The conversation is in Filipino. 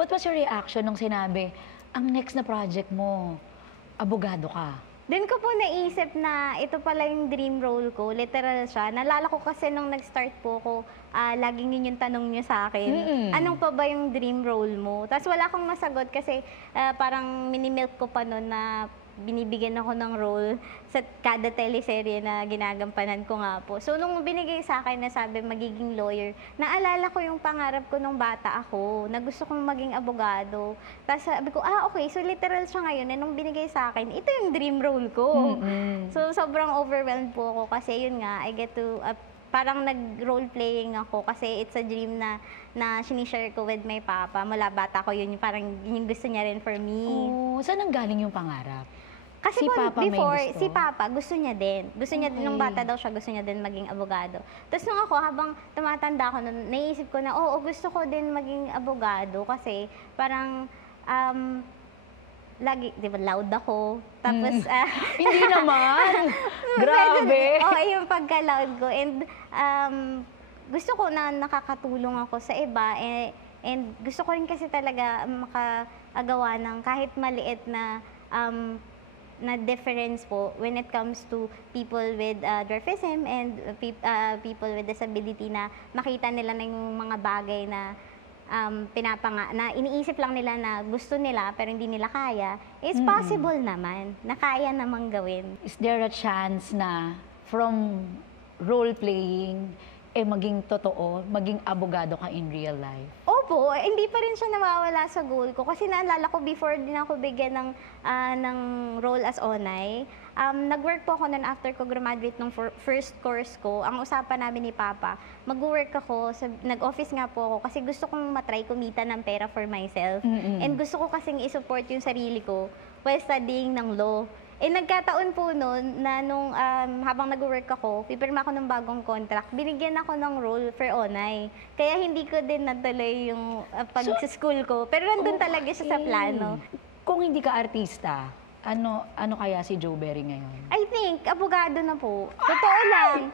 What was your reaction nung sinabi, ang next na project mo, abogado ka? Doon ko po naisip na ito pala yung dream role ko, literal siya. Nalala ko kasi nung nag-start po ko, laging yun yung tanong niyo sa akin, anong pa ba yung dream role mo? Tapos wala akong masagot kasi parang minimilk ko pa noon na binibigyan ako ng role sa kada teleserye na ginagampanan ko nga po. So, nung binigay sa akin na sabi magiging lawyer, naalala ko yung pangarap ko nung bata ako, na gusto kong maging abogado. Tapos sabi ko, okay, so literal siya ngayon. Nung binigay sa akin, ito yung dream role ko. So, sobrang overwhelmed po ako kasi yun nga, I get to parang nag-role playing ako kasi it's a dream na sinishare ko with my papa. Mula bata ko yun, parang yun yung gusto niya rin for me. Oh, saan ang galing yung pangarap? Kasi si po, Papa before, may gusto? si Papa, gusto niya din. Gusto niya din, nung bata daw siya, gusto niya din maging abogado. Tapos nung ako, habang tumatanda ako, naisip ko na, gusto ko din maging abogado kasi parang, lagi, di ba, loud ako. Tapos, Hindi naman! Grabe! yung pagka-loud ko. And gusto ko na nakakatulong ako sa iba. And gusto ko rin kasi talaga makagawa ng kahit maliit na difference po when it comes to people with dwarfism and people with disability na makita nila na yung mga bagay na na iniisip lang nila na gusto nila pero hindi nila kaya, it's possible naman, na kaya namang gawin. Is there a chance na from role-playing, maging totoo, maging abogado ka in real life? Opo, hindi pa rin siya nawawala sa goal ko. Kasi naalala ko before din ako bigyan ng role as Onay. Nag-work po ako nun after ko graduate ng first course ko. Ang usapan namin ni Papa, mag-work ako, nag-office nga po ako kasi gusto kong matry kumita ng pera for myself. And gusto ko kasing isupport yung sarili ko while studying ng law. Nagkataon po noon na nung habang nag-work ako, pipirma ako ng bagong contract, binigyan ako ng role for Onay. Kaya hindi ko din natuloy yung pag-school ko. Pero nandun talaga siya sa plano. Kung hindi ka artista, ano kaya si Jo Berry ngayon? I think, abogado na po. Totoo lang.